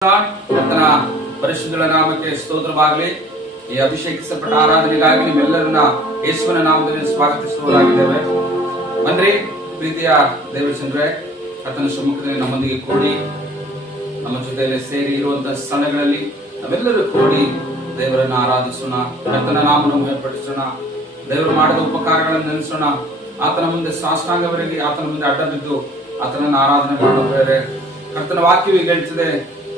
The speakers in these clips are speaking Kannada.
ಕರ್ತನ ಪರಿಶುದ್ಧ ನಾಮಕ್ಕೆ ಸ್ತೋತ್ರವಾಗಲಿ. ಈ ಅಭಿಷೇಕಿಸಲ್ಪಟ್ಟ ಆರಾಧನೆಗಾಗಿ ನಿಮ್ಮೆಲ್ಲರನ್ನ ಯೇಸುವಿನ ನಾಮದಲ್ಲಿ ಸ್ವಾಗತಿಸುವುದಾಗಿದ್ದೇವೆ. ಬನ್ರಿ ಪ್ರೀತಿಯ ದೇವಜನರೇ, ಕರ್ತನ ಸಮ್ಮುಖದಲ್ಲಿ ನಮ್ಮೊಂದಿಗೆ ಕೂಡಿ ನಮ್ಮ ಜೊತೆಯಲ್ಲಿ ಸೇರಿ ಇರುವಂತಹ ಸ್ಥಳಗಳಲ್ಲಿ ನಾವೆಲ್ಲರೂ ಕೂಡಿ ದೇವರನ್ನ ಆರಾಧಿಸೋಣ, ಕರ್ತನ ನಾಮವನ್ನು ಮಹಿಮೆಪಡಿಸೋಣ, ದೇವರು ಮಾಡಿದ ಉಪಕಾರಗಳನ್ನು ನೆನೆಸೋಣ, ಆತನ ಮುಂದೆ ಸಾಷ್ಟಾಂಗವರೆಗೆ ಆತನ ಮುಂದೆ ಅಡ್ಡ ಬಿದ್ದು ಆತನನ್ನು ಆರಾಧನೆ ಮಾಡುತ್ತೇವೆ. ಕರ್ತನ ವಾಕ್ಯವು ಈಗ ಹೇಳ್ತದೆ,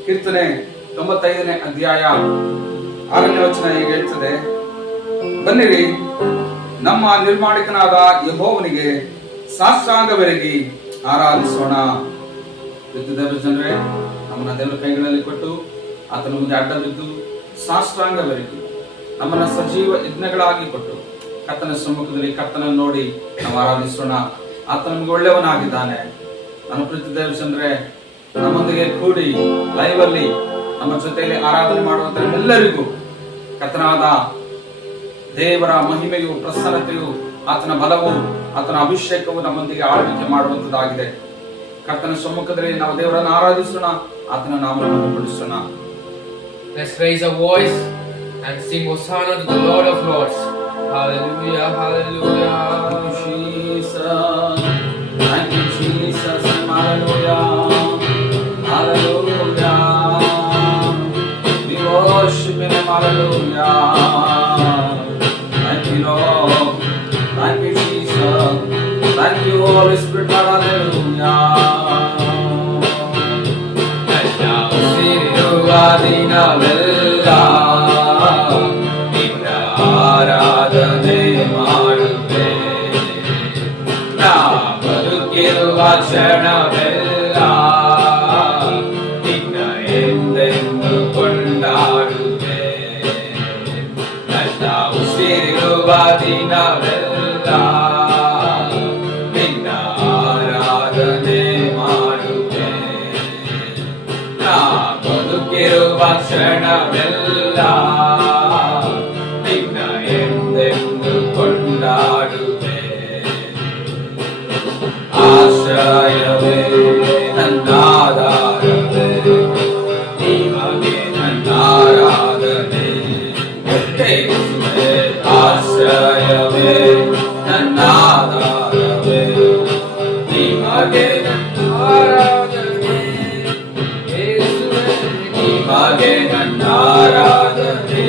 ಕೀರ್ತನೆ 95ನೇ ಅಧ್ಯಾಯ 6ನೇ ವಚನ ಹೀಗೆ ಹೇಳ್ತದೆ, ಬನ್ನಿರಿ ನಮ್ಮ ನಿರ್ಮಾಣಿಕನಾದ ಯೆಹೋವನಿಗೆ ಸಾಷ್ಟಾಂಗವೆರಗಿ ಆರಾಧಿಸೋಣ. ದೇವರ ಜನರೇ, ನಮ್ಮನ್ನ ದೇವರ ಕೈಗಳಲ್ಲಿ ಕೊಟ್ಟು ಆತನ ಮುಂದೆ ಅಡ್ಡ ಬಿದ್ದು ಸಾಷ್ಟಾಂಗವೆರಗಿ ನಮ್ಮನ್ನ ಸಜೀವ ಯಜ್ಞಗಳಾಗಿ ಕೊಟ್ಟು ಕರ್ತನ ಸಮ್ಮುಖದಲ್ಲಿ ಕರ್ತನನ್ನು ನೋಡಿ ನಾವು ಆರಾಧಿಸೋಣ. ಆತ ನಮ್ಗೆ ಒಳ್ಳೆಯವನಾಗಿದ್ದಾನೆ. ನನ್ನ ಪ್ರೀತಿ ದೇವರ ಜನರೇ, ನಮ್ಮೊಂದಿಗೆ ಕೂಡಿ ಲೈವ್ ಅಲ್ಲಿ ನಮ್ಮ ಜೊತೆಯಲ್ಲಿ ಆರಾಧನೆ ಮಾಡುವಂತ ಎಲ್ಲರಿಗೂ ಕರ್ತನಾದ ದೇವರ ಮಹಿಮೆಯು, ಪ್ರಸನ್ನತೆಯು, ಆತನ ಬಲವು, ಆತನ ಅಭಿಷೇಕವು ನಮ್ಮೊಂದಿಗೆ ಆಳ್ವಿಕೆ ಮಾಡುವಂತದ್ದಾಗಿದೆ. ಕರ್ತನ ಸಮ್ಮುಖದಲ್ಲಿ ನಾವು ದೇವರನ್ನು ಆರಾಧಿಸೋಣ, ಆತನ ನಾಮವನ್ನು ಪಡಿಸೋಣ. Let's raise a voice and sing Hosanna to the Lord of Lords. Hallelujah, hallelujah. Thank you, Jesus. Thank you, Jesus. Hallelujah. Hallelujah. We worship Him. Hallelujah. Thank you, Lord. Thank you, Jesus. Thank you, Holy Spirit. Hallelujah. ದಿನವೆಲ್ಲ ನಿನ್ನ ಆರಾಧನೆ ಮಾಡುವೆ, ನಾ ಬದುಕಿರುವ ಕ್ಷಣವೆಲ್ಲ ನಿನ್ನ ಎಂದೆಂದು ಕೊಂಡಾಡುವೆ. ನನ್ನ ಉಸಿರಿರುವ ದಿನವೆಲ್ಲ ನಿನ್ನ ಆರಾಧನೆ ಮಾಡುವೆ, ನಾ ಬದುಕಿರುವ ಕ್ಷಣವೆಲ್ಲ ನಿನ್ನ ಎಂದೆಂದು ಕೊಂಡಾಡುವೆ. ಆಶ್ರಯವೇ ನನ್ನಾಧಾರವೇ, ನಿಮಗೆ ನನ್ನಾರಾಧನೆ. ಯೇಸುವೇ ಆಶ್ರಯವೇ ನನ್ನಾಧಾರವೇ, ನಿಮಗೆ ನನ್ನಾರಾಧನೆ. ಯೇಸುವೇ ನಿಮಗೆ ನನ್ನಾರಾಧನೆ.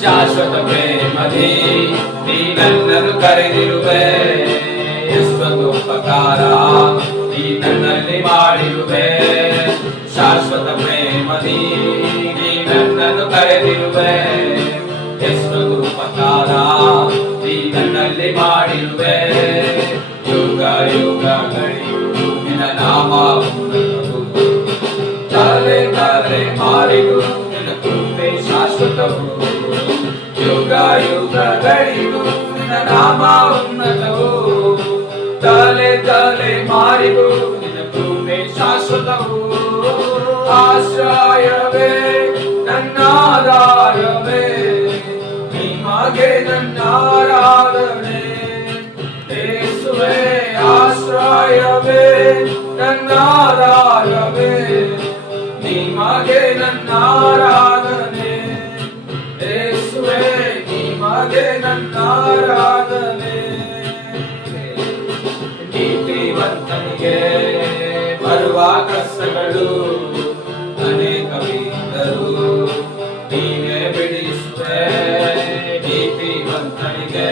ಶಾಶ್ವತ ಪ್ರೇಮದಿ ನೀ ನನ್ನನ್ನು ಕರೆದಿರುವೆ, ಎಷ್ಟೊಂದು ಉಪಕಾರ ನೀ ನನ್ನಲ್ಲಿ ಮಾಡಿರುವೆ. ಶಾಶ್ವತ ಪ್ರೇಮದಿ ನೀ ನನ್ನನ್ನು ಕರೆದಿರುವೆ, ಎಷ್ಟೊಂದು ಉಪಕಾರ ನೀ ನನ್ನಲ್ಲಿ ಮಾಡಿರುವೆ. ಯುಗ ಯುಗಗಳಿಗೂ ನಿನ್ನ ನಾಮ ಉನ್ನತವು, ತಲೆ ತಲೆ ಮಾರಿಗೂ ನಿನ್ನ ಕೃಪೆ ಶಾಶ್ವತವು. ಯುಗ ಯುಗಗಳಿಗೂ ನಿನ್ನ ನಾಮ ಉನ್ನತವು, ತಲೆ ತಲೆ ಮಾರಿಗೂ ನಿನ್ನ ಕೃಪೆ ಶಾಶ್ವತವು. ಆಶ್ರಯವೇ ನನ್ನಾಧಾರವೇ, ನಿಮಗೆ ನನ್ನಾರಾಧನೆ. ಯೇಸುವೇ ಆಶ್ರಯವೇ ನನ್ನಾಧಾರವೇ, ನಿಮಗೆ ನನ್ನಾರಾಧನೆ. ಯೇಸುವೇ ನಿಮಗೆ ನನ್ನಾರಾಧನೆ. ನೀತಿವಂತನಿಗೆ ಬರುವ ಕಷ್ಟಗಳು ಅನೇಕವಿದ್ದರೂ ನೀನೇ ಬಿಡಿಸುವೆ. ನೀತಿವಂತನಿಗೆ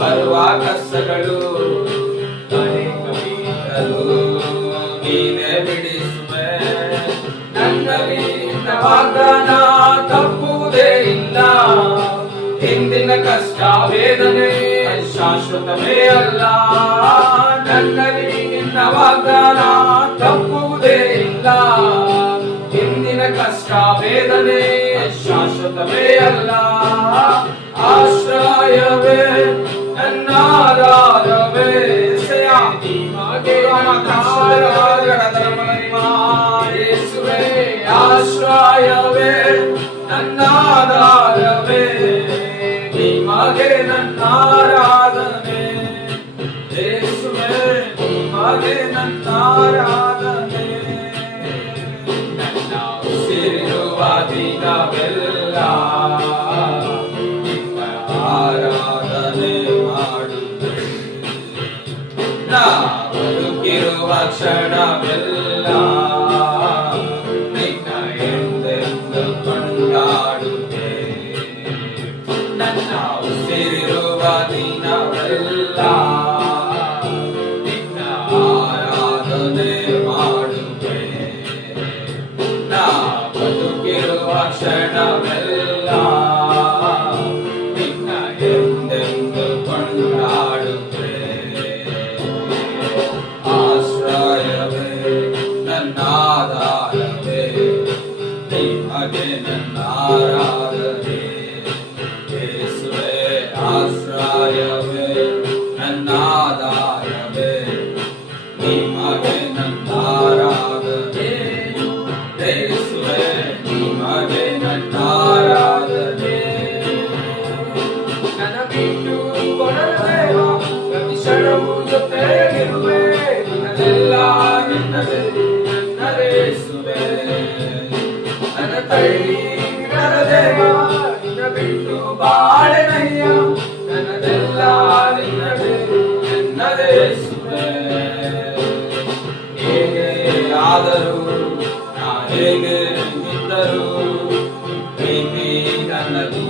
ಬರುವ ಕಷ್ಟಗಳು ಅನೇಕವಿದ್ದರೂ ನೀನೇ ಬಿಡಿಸುವೆ. ನನ್ನಲ್ಲಿ ನಿನ್ನ ವಾಗ್ದಾನ ತಪ್ಪುವುದೇ ಇಲ್ಲ, ಹಿಂದಿನ ಕಷ್ಟ ವೇದನೆ ಶಾಶ್ವತವೇ ಅಲ್ಲ. ನನ್ನಲ್ಲಿ ನಿನ್ನ ವಾಗ್ದಾನ ತಪ್ಪುವುದೇ ಇಲ್ಲ, ಹಿಂದಿನ ಕಷ್ಟ ವೇದನೆ ಶಾಶ್ವತವೇ ಅಲ್ಲ. ಆಶ್ರಯವೇ ನನ್ನಾಧಾರವೇ, ನಿಮಗೆ ಯೇಸುವೇ ಆಶ್ರಯವೇ ನನ್ನಾಧಾರವೇ, ನಿಮಗೆ ನನ್ನಾರಾಧನೆ. ಯೇಸುವೇ ನಿಮಗೆ ನನ್ನಾರಾಧನೆ. ಬದುಕಿರುವ ಕ್ಷಣವೆಲ್ಲ ನಿನ್ನ ಎಂದೆಂದು ಕೊಂಡಾಡುವೆ. ನನ್ನ ಉಸಿರಿರುವ ದಿನವೆಲ್ಲ ನಿನ್ನ ಆರಾಧನೆ ಮಾಡುವೆ. ನಾ ಬದುಕಿರುವ ಕ್ಷಣವೆಲ್ಲ ನಿನ್ನ ಎಂದೆಂದು ಕೊಂಡಾಡುವೆ. ಆಶ್ರಯವೇ ನನ್ನಾಧಾರವೇ, ನಿಮಗೆ ನನ್ನ ಆರಾಧನೆ. ಯೇಸುವೇ ಆಶ್ರಯವೇ ನನ್ನಾಧಾರವೇ, ನಿಮಗೆ ನನ್ನ ಆರಾಧನೆ. ಯೇಸುವೇ ನಿಮಗೆ ನನ್ನ ಆರಾಧನೆ. ನನ್ನ ಬಿಟ್ಟು ಕೊಡದ ದೇವ, ಪ್ರತಿ ಕ್ಷಣವೂ ಜೊತೆಯಲ್ಲಿರುವೆ. ನನ್ನೆಲ್ಲ ನಿನ್ನದೇ, ನನ್ನದೇ ಯೇಸುವೇ. ನನ್ನ ತಳ್ಳಿ ಬಿಡದ ದೇವ, ನಿನ್ನ ಬಿಟ್ಟು ಬಾಳೆನಯ್ಯ. ನನ್ನದೆಲ್ಲ ನಿನ್ನದೇ, ನನ್ನದೇ ಯೇಸುವೇ. ಹೇಗೆ ಆದರೂ ನಾ ಹೇಗೆ ಇದ್ದರೂ ಪ್ರೀತಿ ನನ್ನದು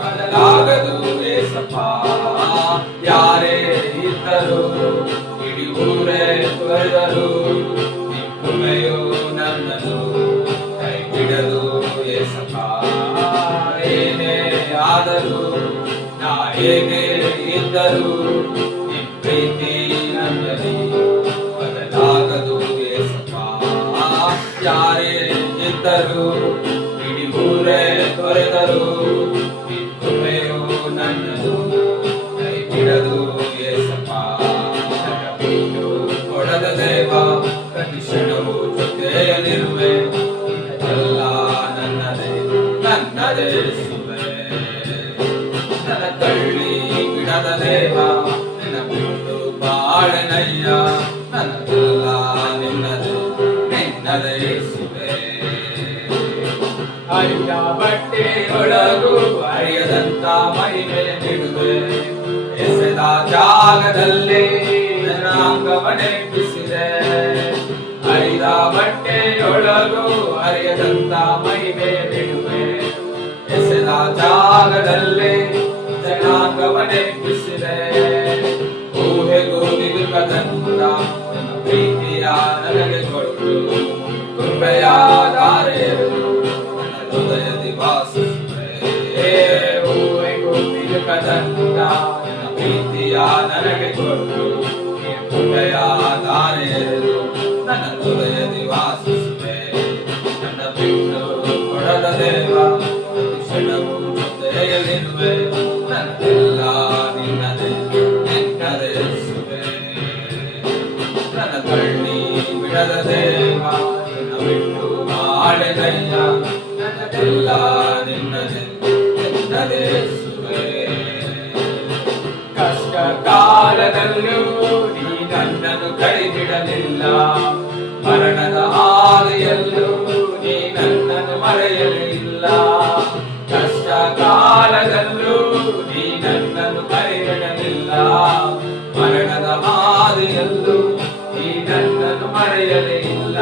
ಬದಲಾಗದು ಏಸಪ್ಪ. ಯಾರೇ ಇದ್ದರೂ ಇಡೀ ಊರೇ ತೊರೆದರು, ನಿಮ್ಮೆಯು ನನ್ನನ್ನು ಕೈ ಬಿಡದು ಏಸಪ್ಪ. ಏನೇ ಆದರೂ ನಾ ಹೇಗೆ ಇದ್ದರೂ ನಿಮ್ ಪ್ರೀತಿ ನನ್ನಲ್ಲಿ ಬದಲಾಗದು ಏಸಪ್ಪ. ಯಾರೇ ಇದ್ದರೂ ಇಡೀ ಊರೇ ತೊರೆದರು, ನಿಮ್ಮೆಯು ನನ್ನನ್ನು ಕೈ ಬಿಡದು ಏಸಪ್ಪ. ನನ್ನ ಬಿಟ್ಟು ಕೊಡದ ದೇವ, ಪ್ರತಿ ಕ್ಷಣವೂ ಜೊತೆಯಲ್ಲಿರುವೆ. ಎಲ್ಲ ನನ್ನದೇ, ನನ್ನದೇ ಯೇಸುವೇ. ನನ್ನ ತಳ್ಳಿ ಬಿಡದ ದೇವ, ನಿನ್ನ ಬಿಟ್ಟು ಬಾಳೆನಯ್ಯ. ನನ್ನದೆಲ್ಲ ನಿನ್ನದೇ, ನಿನ್ನದೇ ಯೇಸುವೇ. ಹರಿದ ಬಟ್ಟೆಯೊಳಗೂ ಹರಿಯದಂತ ಮಹಿಮೆ ನೀಡುವೆ. ಎಸೆದ ಜಾಗದಲ್ಲಿ ನನ್ನ ಅಂಗವನ್ನೆಬ್ಬಿಸಿದೆ. ಹರಿದ ಬಟ್ಟೆಯೊಳಗೂ ಹರಿಯದಂತ ಮಹಿಮೆ ನೀಡುವೆ. ಎಸೆದ ಜಾಗದಲ್ಲಿ ಜನಾಂಗವನ್ನೆಬ್ಬಿಸಿದೆ. ಊಹೆಗೂ ನಿಲುಕದಂತ ನನ್ನ ಪ್ರೀತಿಯ ನನಗೆ ಕೊಟ್ಟು ಕೃಪೆಯ ದಾರೆಯರು ನನ್ನ ಹೃದಯದಿ ವಾಸಿಸುವೆ. ಊಹೆಗೂ ನಿಲುಕದಂತ ನನ್ನ ಪ್ರೀತಿಯ ನನಗೆ ಕೊಟ್ಟು ಕೃಪೆಯ ದಾರೆಯರು ನನ್ನ ಹೃದಯದಿ ವಾಸಿಸುವೆ. ನನ್ನ ಬಿಟ್ಟು ಕೊಡದ ದೇವ, ಪ್ರತಿ ಕ್ಷಣವೂ ಜೊತೆಯಲ್ಲಿರುವೆ. ನನ್ನೆಲ್ಲ ನಿನ್ನದೇ, ನಿನ್ನದೇ ಯೇಸುವೇ. ನನ್ನ ತಳ್ಳಿ ಬಿಡದ ದೇವ, ನಿನ್ನ ಬಿಟ್ಟು ಬಾಳೆನಯ್ಯ. ನನ್ನದೆಲ್ಲ ನಿನ್ನದೇ, ನಿನ್ನದೇ ಯೇಸುವೇ. ಕಷ್ಟ ಕಾಲದಲ್ಲೂ ನೀ ನನ್ನನ್ನು ಕೈ ಬಿಡಲಿಲ್ಲ. ಮರಣದ ಹಾದಿಯಲ್ಲೂ ನೀ ನನ್ನನ್ನು ಮರೆಯಲಿಲ್ಲ. ಕಷ್ಟ ಕಾಲದಲ್ಲೂ ನೀ ನನ್ನನ್ನು ಕೈ ಬಿಡಲಿಲ್ಲ. ಮರಣದ ಹಾದಿಯಲ್ಲೂ ನೀ ನನ್ನನ್ನು ಮರೆಯಲಿಲ್ಲ.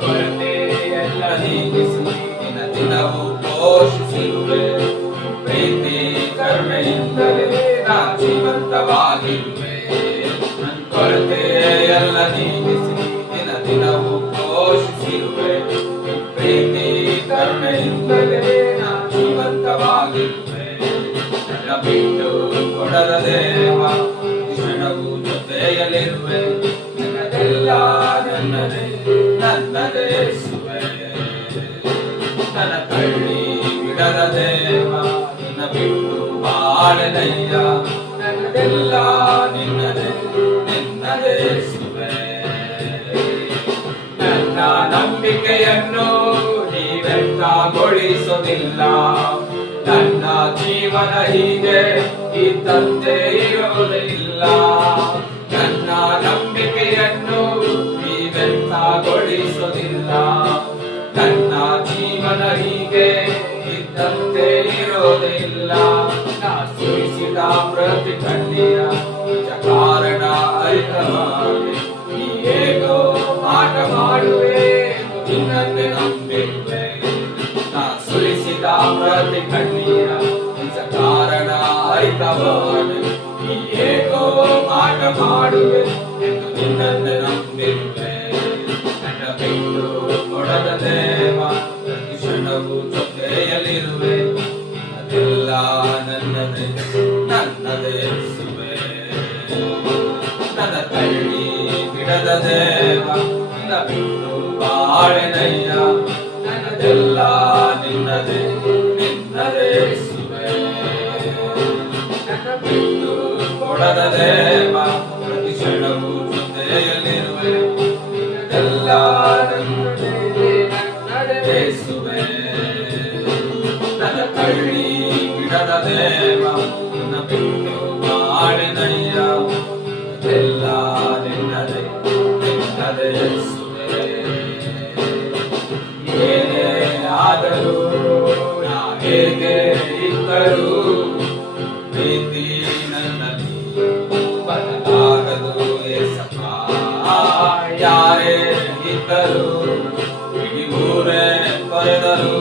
ಕೊರತೆಯೆಲ್ಲ ನೀಗಿಸಿ ದಿನ ದಿನವೂ ಪೋಷಿಸಿರುವೆ. ಪ್ರೀತಿ ಕರುಣೆಯಿಂದಲೇ ನಾ ಜೀವಂತವಾಗಿರುವೆ. ನನ್ನ ಕೊರತೆಯೆಲ್ಲ ನೀಗಿಸಿ ದಿನ ದಿನವೂ ಪೋಷಿಸಿರುವೆ. ಪ್ರೀತಿ ಕರುಣೆಯಿಂದಲೇ ನಾ ಜೀವಂತವಾಗಿರುವೆ. ನನ್ನ ಬಿಟ್ಟು ಕೊಡದ ದೇವ, ಕ್ಷಣವೂ ಜೊತೆಯಲ್ಲಿರುವೆ. ನನ್ನದೆಲ್ಲ ನನ್ನದೇ, ನನ್ನದೇ ಯೇಸುವೇ. ನನ್ನ ತಳ್ಳಿ ಬಿಡದ ದೇವ, ನಿನ್ನ ಬಿಟ್ಟು ಬಾಳೆನಯ್ಯ. ನನ್ನದೆಲ್ಲ ನಿನ್ನದೇ, ನಿನ್ನದೇ ಯೇಸುವೇ. ನನ್ನ ನಂಬಿಕೆಯನ್ನು ನೀವೆಂತಗೊಳಿಸೋದಿಲ್ಲ. ನನ್ನ ಜೀವನ ಹೀಗೆ ಇದ್ದಂತೆ ಇರೋದಿಲ್ಲ. ನನ್ನ ನಂಬಿಕೆಯನ್ನು ನೀವೆಂತಗೊಳಿಸೋದಿಲ್ಲ. ನನ್ನ ಜೀವನ ಹೀಗೆ ಇದ್ದಂತೆ ಇರೋದಿಲ್ಲ. ನಾ ಸುರಿಸಿದ ಪ್ರತಿ ಕಣ್ಣೀರ ನಿಜ ಕಾರಣ ಅರಿತವಾಗಿ ನೀ ಪ್ರತಿ ಕಣ್ಣೀರ ನಿಜ ಕಾರಣ ಅರಿತವಾಡು ಈ ಏಕೋ ಮಾಟ ಮಾಡುವೆ ಎಂದು ನಿನ್ನನ್ನು ನಂಬಿರುವೆ ನನ್ನ ಬಿಟ್ಟು ಕೊಡದ ದೇವ ಪ್ರತಿ ಕ್ಷಣವೂ ಜೊತೆಯಲ್ಲಿರುವೆ ಅದೆಲ್ಲ ನನ್ನದೇ ನನ್ನದೇ ಸುವೆ ನನ್ನ ತಳ್ಳಿ ಬಿಡದ ದೇವ ನಿನ್ನ ಬಿಟ್ಟು ಬಾಳೆನಯ್ಯ ನನ್ನದೆಲ್ಲ ನಿನ್ನದೇ ನಿನ್ನದೇ ಸುವೆ ನನ್ನ ಬಿಟ್ಟು ಕೊಡದ ದೇವ ಪ್ರತಿ ಕ್ಷಣವೂ ಜೊತೆಯಲ್ಲಿರುವೆ ನಿನ್ನದೆಲ್ಲ ನನ್ನದೇ ನನ್ನದೇ ಸುವೆ ನನ್ನ ತಳ್ಳಿ ಬಿಡದ ದೇವ ನಿನ್ನ ಬಿಟ್ಟು ಬಾಳೆನಯ್ಯ ಎಲ್ಲ ನಿನ್ನದೇ ನಿನ್ನದೇ ಸುವೆ ಏನೇ ಆದರೂ ನಾ ಹೇಗೆ ಇದ್ದರೂ ಪ್ರೀತಿ ನನ್ನಲ್ಲಿ ಬದಲಾಗದು ಏಸಪ್ಪ ಯಾರೇ ಇದ್ದರೂ ಇಡೀ ಊರೇ ಕೊರೆದರು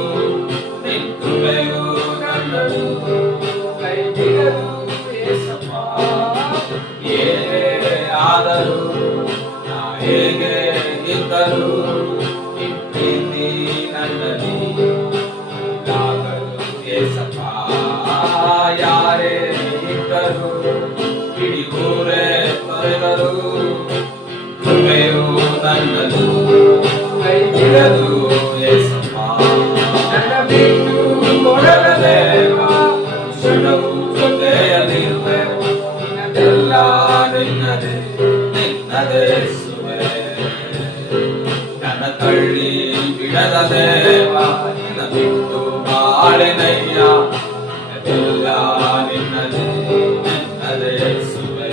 ನಿಂತುವೆಯು ನನ್ನದು ಕೈ ಬಿಡದು ಏಸಪ್ಪ ಏನೇ ಆದರೂ ನಾ ಹೇಗೆ ಇದ್ದರೂ ಈ ಪ್ರೀತಿ ನನ್ನಲ್ಲಿ ಬದಲಾಗದು ಏಸಪ್ಪ ಯಾರೇ ಇದ್ದರೂ ಇಡೀ ಊರೇ ತೊರೆದರು ಕೃಪೆಯು ನನ್ನದು ಕೈ ಬಿಡದು ಏಸಪ್ಪ ನನ್ನ ಬಿಟ್ಟು ಕೊಡದ ದೇವ ಕ್ಷಣವು ಜೊತೆಯಲ್ಲಿರುವೆ ನಿನ್ನದೆಲ್ಲ ನಿನ್ನದೇ ನಿನ್ನದೇ ಸುವೆ ನನ್ನ ತಳ್ಳಿ ಬಿಡದ ದೇವ ನಿನ್ನ ಬಿಟ್ಟು ಬಾಳೆನಯ್ಯ ನಿನ್ನದೆಲ್ಲ ನಿನ್ನದೇ ನಿನ್ನದೇ ಸುವೆ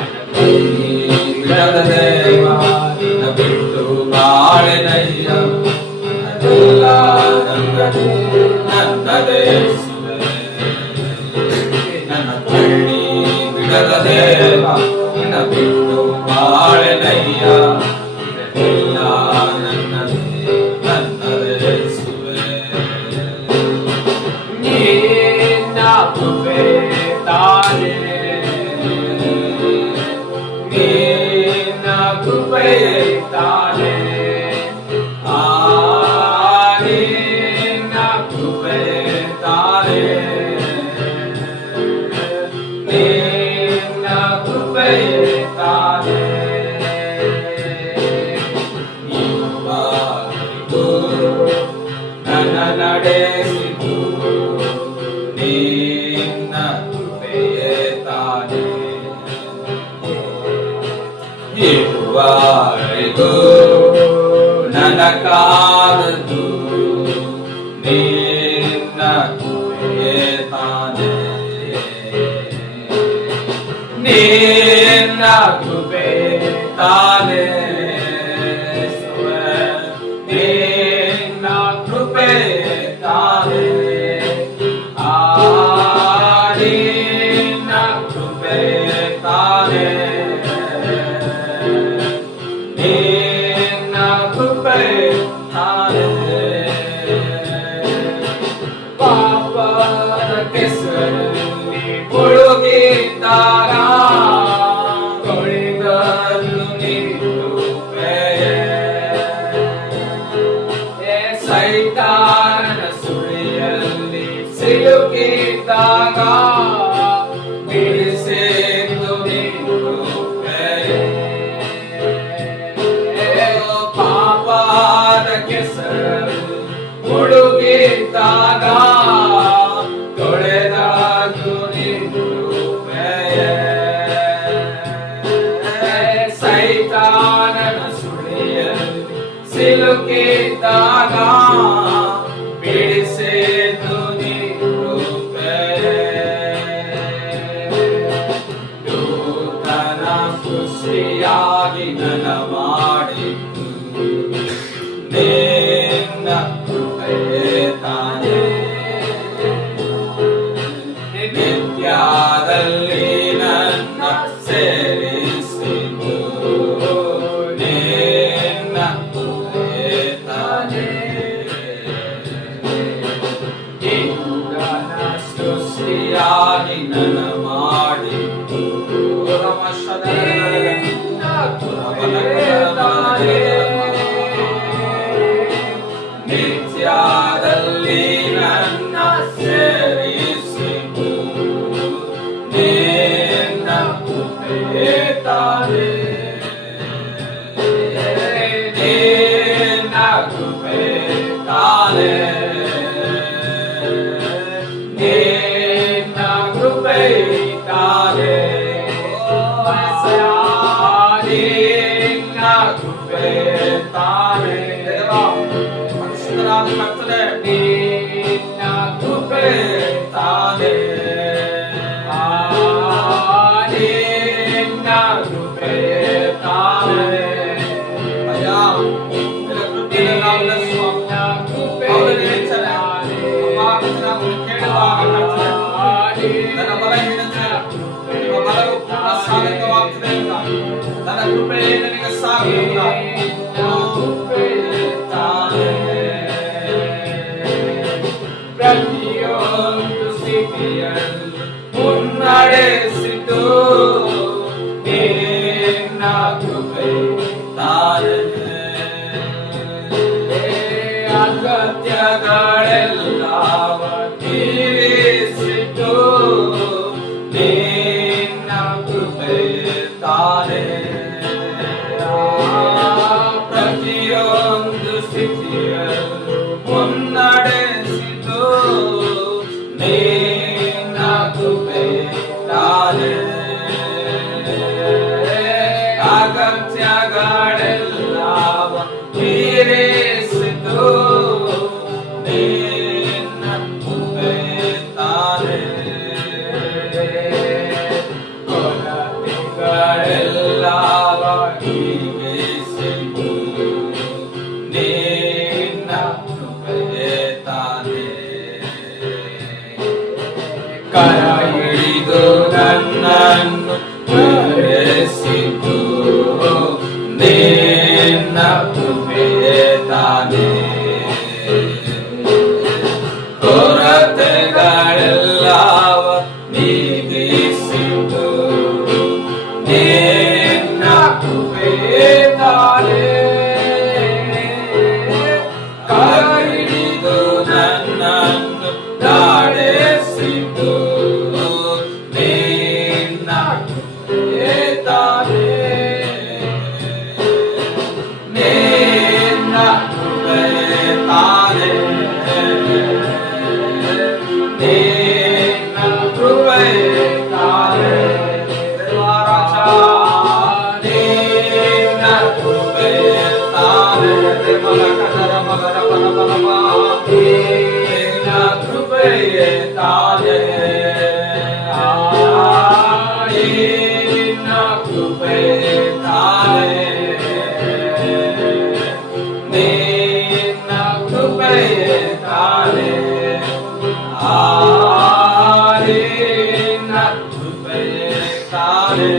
ನನ್ನ ತಳ್ಳಿ ಬಿಡದ ದೇವ ನಿನ್ನ ಬಿಟ್ಟು ಬಾಳೆನಯ್ಯ ನನ್ನದೆಲ್ಲ ನನ್ನದೇ ನನ್ನದೇ ಸುವೆ ನನ್ನ ತಳ್ಳಿ ಬಿಡದ ದೇವ ನಿನ್ನ ಬಿಟ್ಟು ಬಾಳೆನಯ್ಯ ಎಲ್ಲ ನನ್ನದೇ ನನ್ನದೇ ಸುವೆ ನಿನ್ನ ಕೃಪೆ ತಾನೇ ನಿನ್ನ ಕೃಪೆ ತಾನೇ ನಿನ್ನ ಕೃಪೆ ತಾನೇ ನಿನ್ನ ಕೃಪೆ ತಾನೇ ಇದುವರೆಗೂ ನನ್ನ ನಡೆಸಿತು ನಿನ್ನ ಕೃಪೆಯೇ ತಾನೇ ಇದುವರೆಗೂ ನನ್ನ ಕಾದದ್ದು ನಿನ್ನ ಕೃಪೆಯೇ ತಾನೇ ನಿನ್ನ ಕೃಪೆ ತಾನೇ ಸುವೆ ನಿನ್ನ ಕೃಪೆ ತಾನೇ ನಿನ್ನ ಕೃಪೆ ತಾನೇ ನಿನ್ನ ಕೃಪೆ ತಾನೇ ಪಾಪದ ಕೆಸರಲ್ಲಿ ಮುಳುಗಿದ್ದಾಗ ತೊಳೆದಲು ನೀನು ಸೈತಾನನ ಸುಳಿಯಲ್ಲಿ ಸಿಲುಕಿದ್ದಾಗ ಬಿಡಿಸಿದ್ದು ನೀನು ಪಾಪದ ಕೆಸರಲ್ಲಿ ಮುಳುಗಿದ್ದಾಗ ತೊಳೆದದ್ದು ನೀನು ಸೈತಾನನ ಸುಳಿಯಲ್ಲಿ ಸಿಲುಕಿದ್ದಾಗ ಬಿಡಿಸಿದ್ದು ನೀನು ನೂತನ ಖುಷಿಯಾಗಿ ನನ್ನ ಮಾಡಿದ್ದು ನಿನ್ನ ಕೃಪೆಯೇ ತಾನೇ ನಿತ್ಯದಲ್ಲಿ ನನ್ನ ಸೇರಿಸಿದ್ದು ನಿನ್ನ ಕೃಪೆಯೇ ತಾನೇ ತಾನೆ ನಿನ್ನ ಕೃಪೆ ತಾನೆ ನಿನ್ನ ಕೃಪೆ ತಾನೆ ನಿನ್ನ ಕೃಪೆ ತಾನೆ ಪರಿಶುದ್ಧನಾದ ಕರ್ತನೇ ನಿನ್ನ ಕೃಪೆ ತಾನೆ ನಿನ್ನ ಕೃಪೆ ತಾನೆ ಅಯ್ಯಾ ನಿನ್ನ ಕೃಪೆಯ ನಾಮದ ಸ್ವಾಮಿ ಅವರನ್ನು ಹೆಚ್ಚಳ ಮಾತನಾಡಲು ಕೇಳುವಾಗ ಕರ್ತನೇ ನನ್ನ ಬಲಹೀನತೆ ನಿಮ್ಮ ಬಲವು ಪೂರ್ಣ ಸಾಧಕವಾಗ್ತದೆ ಅಂತ ನನ್ನ ಕೃಪೆ ನನಗೆ ಸಾಕು ಕೃಪೆ ತಾನೆ ಪ್ರತಿಯೊಂದು ಸ್ಥಿತಿಯನ್ನು ಮುನ್ನಡೆಸಿತು ನಿನ್ನ ಕೃಪೆ ತಾನೆ ಅಗತ್ಯಗಳೆಲ್ಲ ತೀರಿಸಿತು ನಿನ್ನ ಕೃಪೆ ತಾನೆ ಪ್ರತಿಯೊಂದು ಸ್ಥಿತಿಯನ್ನು ಮುನ್ನಡೆಸಿತು ನಿನ್ನ ಕೃಪೆ ತಾನೆ ಅಗತ್ಯಗಳೆಲ್ಲ ತೀರಿಸಿತು ನಿನ್ನ ಕೃಪೆ ತಾನೆ ಕೊರತೆಗಳೆಲ್ಲ ನೀಗಿಸಿತು ನಿನ್ನ ಕೃಪೆ ತಾನೆ ಕರ ಹಿಡಿದು ನನ್ನನ್ನು ನಡೆಸಿತು ನಿನ್ನ ಕೃಪೆ ತಾನೆ ಕೊರತೆಗಳೆಲ್ಲ ನೀಗಿಸಿತು ನಿನ್ನ ಕೃಪೆ ತಾನೆ ಕರ ಹಿಡಿದು ನನ್ನನ್ನು ನಡೆಸಿತು ನಿನ್ನ ಕೃಪೆ ತಾನೆ ನಿನ್ನ ಕೃಪೆ ತಾನೆ ನಿನ್ನ ಕೃಪೆ ತಾನೆ ದೇವರಾಜ ನಿನ್ನ ಕೃಪೆ ತಾನೆ ಮಲಕದರ ಮಗರ ಬಲಬಲಮ ನಿನ್ನ ಕೃಪೆ ತಾನೆ ನಿನ್ನ ಕೃಪೆ ತಾನೆ ನಿನ್ನ ಕೃಪೆ ತಾನೆ ನಿನ್ನ ಕೃಪೆ ತಾನೆ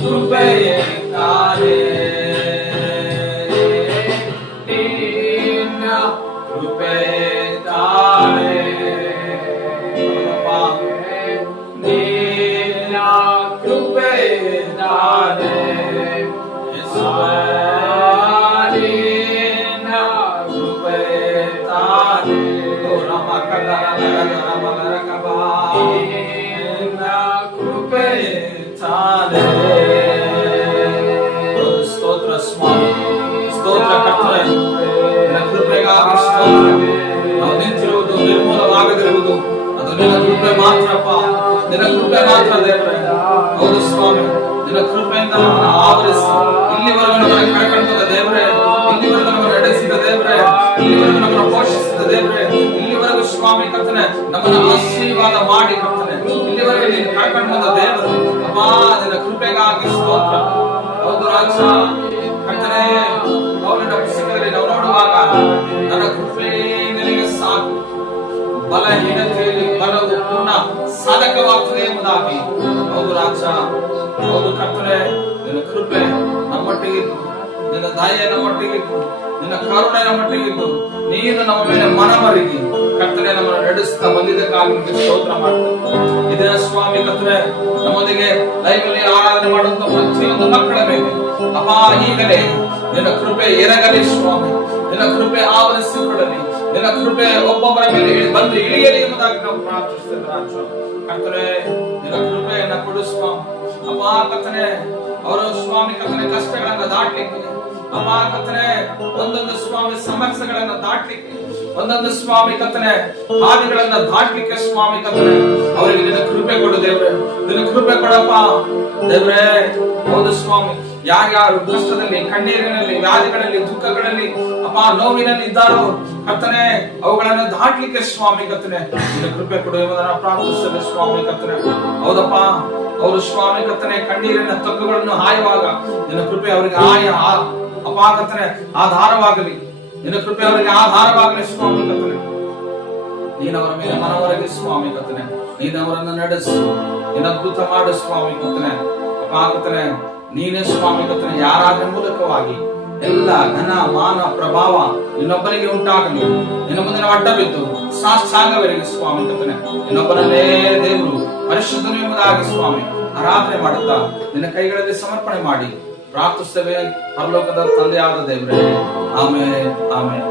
ಕೃಪೆ ತಾನೆ ನಿನ್ನ ಕೃಪೆ ತಾನೆ ನಿನ್ನ ಕೃಪೆ ತಾನೆ ನಿನ್ನ ಕೃಪೆ ತಾನೆ ರಮ ಕದರ ರಮ ರಕಬಾ ನಿನ್ನ ಕೃಪೆ ತಾನೆ ಸ್ತೋತ್ರ ಸ್ವಾಮಿ ಸ್ತೋತ್ರ ಕರ್ತನೆ ನಿನ್ನ ಕೃಪೆಗಾಗಿ ಸ್ತೋತ್ರ ನಾವು ನಿಂತಿರುವುದು ನಿರ್ಮೂಲವಾಗದಿರುವುದು ಅದು ನಿನ್ನ ಕೃಪೆ ಮಾತ್ರಪ್ಪ ನಿನ್ನ ಕೃಪೆ ಮಾತ್ರ ದೇವರೇ ಹೌದು ಸ್ವಾಮಿ ನಿನ್ನ ಕೃಪೆಯಿಂದ ನಮ್ಮನ್ನು ಆವರಿಸಿ ಇಲ್ಲಿವರೆಗೂ ನಮ್ಮನ್ನು ಕರೆಕಂಡ ದೇವರೇ ಇಲ್ಲಿವರೆಗೂ ನಮ್ಮನ್ನು ನಡೆಸಿದ ದೇವರೇ ಇಲ್ಲಿವರೆಗೂ ನಮ್ಮನ್ನು ಪೋಷಿಸಿದ ದೇವರೇ ಇಲ್ಲಿವರೆಗೂ ಸ್ವಾಮಿ ಕರ್ತನೆ ನಮ್ಮನ್ನು ಆಶೀರ್ವಾದ ಮಾಡಿ ಕರ್ತನೆ ಇಲ್ಲಿವರೆಗೂ ನೀನು ಕರೆಕೊಂಡು ಬಂದ ದೇವರು ಅಮ್ಮ ನಿನ್ನ ಕೃಪೆಗಾಗಿ ಸ್ತೋತ್ರ ಹೌದು ರಾಜ ಕರ್ತನೆ ಪೌಲನ ಪುಸ್ತಕದಲ್ಲಿ ನಾವು ನೋಡುವಾಗ ನನ್ನ ಕೃಪೆ ನಿನಗೆ ಸಾಕು ಬಲಹೀನತೆಯಲ್ಲಿ ಬಲವು ಪೂರ್ಣ ಸಾಧಕವಾಗ್ತದೆ ಎಂಬುದಾಗಿ ಹೌದು ರಾಜ ಹೌದು ಕರ್ತನೆ ನಿನ್ನ ಕೃಪೆ ನಮ್ಮೊಟ್ಟಿಗಿದ್ದು ನಿನ್ನ ದಯೆ ನಮ್ಮೊಟ್ಟಿಗಿದ್ದು ನಿನ್ನ ಕರುಣೆ ನಮ್ಮೊಟ್ಟಿಗಿದ್ದು ನೀನು ನಮ್ಮ ಮೇಲೆ ಮನಮರಿಗಿ ಕರ್ತನೆ ನಮ್ಮನ್ನು ನಡೆಸ್ತಾ ಬಂದಿದ್ದಕ್ಕಾಗಿ ನಿಮಗೆ ಸ್ತೋತ್ರ ಮಾಡ್ತೇನೆ ಇದೇ ಸ್ವಾಮಿ ಕರ್ತನೆ ನಮ್ಮೊಂದಿಗೆ ಲೈವ್ನಲ್ಲಿ ಆರಾಧನೆ ಮಾಡುವಂತ ಪ್ರತಿಯೊಂದು ಮಕ್ಕಳ ಮೇಲೆ ಅಪ್ಪ ಈಗಲೇ ನಿನ್ನ ಕೃಪೆ ಎರಗಲಿ ಸ್ವಾಮಿ ನಿನ್ನ ಕೃಪೆ ಆವರಿಸಿಕೊಳ್ಳಲಿ ನಿನ್ನ ಕೃಪೆ ಒಬ್ಬೊಬ್ಬರ ಮೇಲೆ ಬಂದು ಇಳಿಯಲಿ ಎಂಬುದಾಗಿ ನಾವು ಪ್ರಾರ್ಥಿಸ್ತೇವೆ ರಾಜ. ಕರ್ತನೆ ನಿನ್ನ ಕೃಪೆಯನ್ನ ಕೊಡು ಸ್ವಾಮಿ. ಅಪ್ಪ ಕರ್ತನೆ ಅವರು ಸ್ವಾಮಿ ಕರ್ತನೆ ಕಷ್ಟಗಳನ್ನ ದಾಟ್ಲಿಕ್ಕೆ, ಅಪ್ಪ ಕರ್ತನೆ ಒಂದೊಂದು ಸ್ವಾಮಿ ಸಮಸ್ಯೆಗಳನ್ನ ದಾಟ್ಲಿಕ್ಕೆ, ಒಂದೊಂದು ಸ್ವಾಮಿ ಕರ್ತನೆ ಹಾದಿಗಳನ್ನ ದಾಟ್ಲಿಕ್ಕೆ ಸ್ವಾಮಿ ಕರ್ತನೆ ಅವರಿಗೆ ನಿನ್ನ ಕೃಪೆ ಕೊಡು ದೇವ್ರೆ. ನಿನ್ನ ಕೃಪೆ ಕೊಡಪ್ಪ ದೇವ್ರೆ. ಹೌದು ಸ್ವಾಮಿ, ಯಾರ್ಯಾರು ಕಷ್ಟದಲ್ಲಿ, ಕಣ್ಣೀರಿನಲ್ಲಿ, ವ್ಯಾಧಿಗಳಲ್ಲಿ, ದುಃಖಗಳಲ್ಲಿ, ಅಪ್ಪ ನೋವಿನಲ್ಲಿ ಇದ್ದಾರೋ ಕರ್ತನೆ ಅವುಗಳನ್ನ ದಾಟ್ಲಿಕ್ಕೆ ಸ್ವಾಮಿ ಕರ್ತನೆ ನಿನ್ನ ಕೃಪೆ ಕೊಡು ಎಂಬುದನ್ನ ಪ್ರಾರ್ಥಿಸ್ತೇವೆ ಸ್ವಾಮಿ ಕರ್ತನೆ. ಹೌದಪ್ಪ, ಅವರು ಸ್ವಾಮಿ ಕರ್ತನೆ ಕಣ್ಣೀರಿನ ತೊಕ್ಕುಗಳನ್ನು ಹಾಯುವಾಗ ನಿನ್ನ ಕೃಪೆ ಅವರಿಗೆ ಅಪ್ಪ ಕರ್ತನೆ ಆಧಾರವಾಗಲಿ. ನಿನ್ನ ಕೃಪೆ ಅವರಿಗೆ ಆಧಾರವಾಗಲಿ ಸ್ವಾಮಿ ಕರ್ತನೆ. ನೀನವರ ಮೇಲೆ ಮನವರಗಿ ಸ್ವಾಮಿ ಕರ್ತನೆ, ನೀನವರನ್ನು ನಡೆಸು, ನಿನ್ನ ಅದ್ಭುತ ಮಾಡು ಸ್ವಾಮಿ ಕರ್ತನೆ. ಅಪ್ಪ ಕರ್ತನೆ ನೀನೇ ಸ್ವಾಮಿ ಕರ್ತನೆ ಯಾರಾದ್ರ ಮೂಲಕವಾಗಿ ಎಲ್ಲ ಘನ ಮಾನ ಪ್ರಭಾವ ನಿನ್ನೊಬ್ಬನಿಗೆ ಉಂಟಾಗಲಿ. ನಿನ್ನ ಮುಂದೆ ನಾವು ಅಡ್ಡ ಬಿದ್ದು ಸಾಷ್ಟಾಂಗವರೆಗೆ ಸ್ವಾಮಿ ಕರ್ತನೆ ನಿನ್ನೊಬ್ಬನಲ್ಲೇ ದೇವರು ಪರಿಶುದ್ಧನು ಎಂಬುದಾಗಿ ಸ್ವಾಮಿ ಆರಾಧನೆ ಮಾಡುತ್ತಾ ನಿನ್ನ ಕೈಗಳಲ್ಲಿ ಸಮರ್ಪಣೆ ಮಾಡಿ ಪ್ರಾರ್ಥಿಸ್ತೇವೆ ಪರಲೋಕದ ತಂದೆಯಾದ ದೇವರೇ. ಆಮೇಲೆ ಆಮೇಲೆ.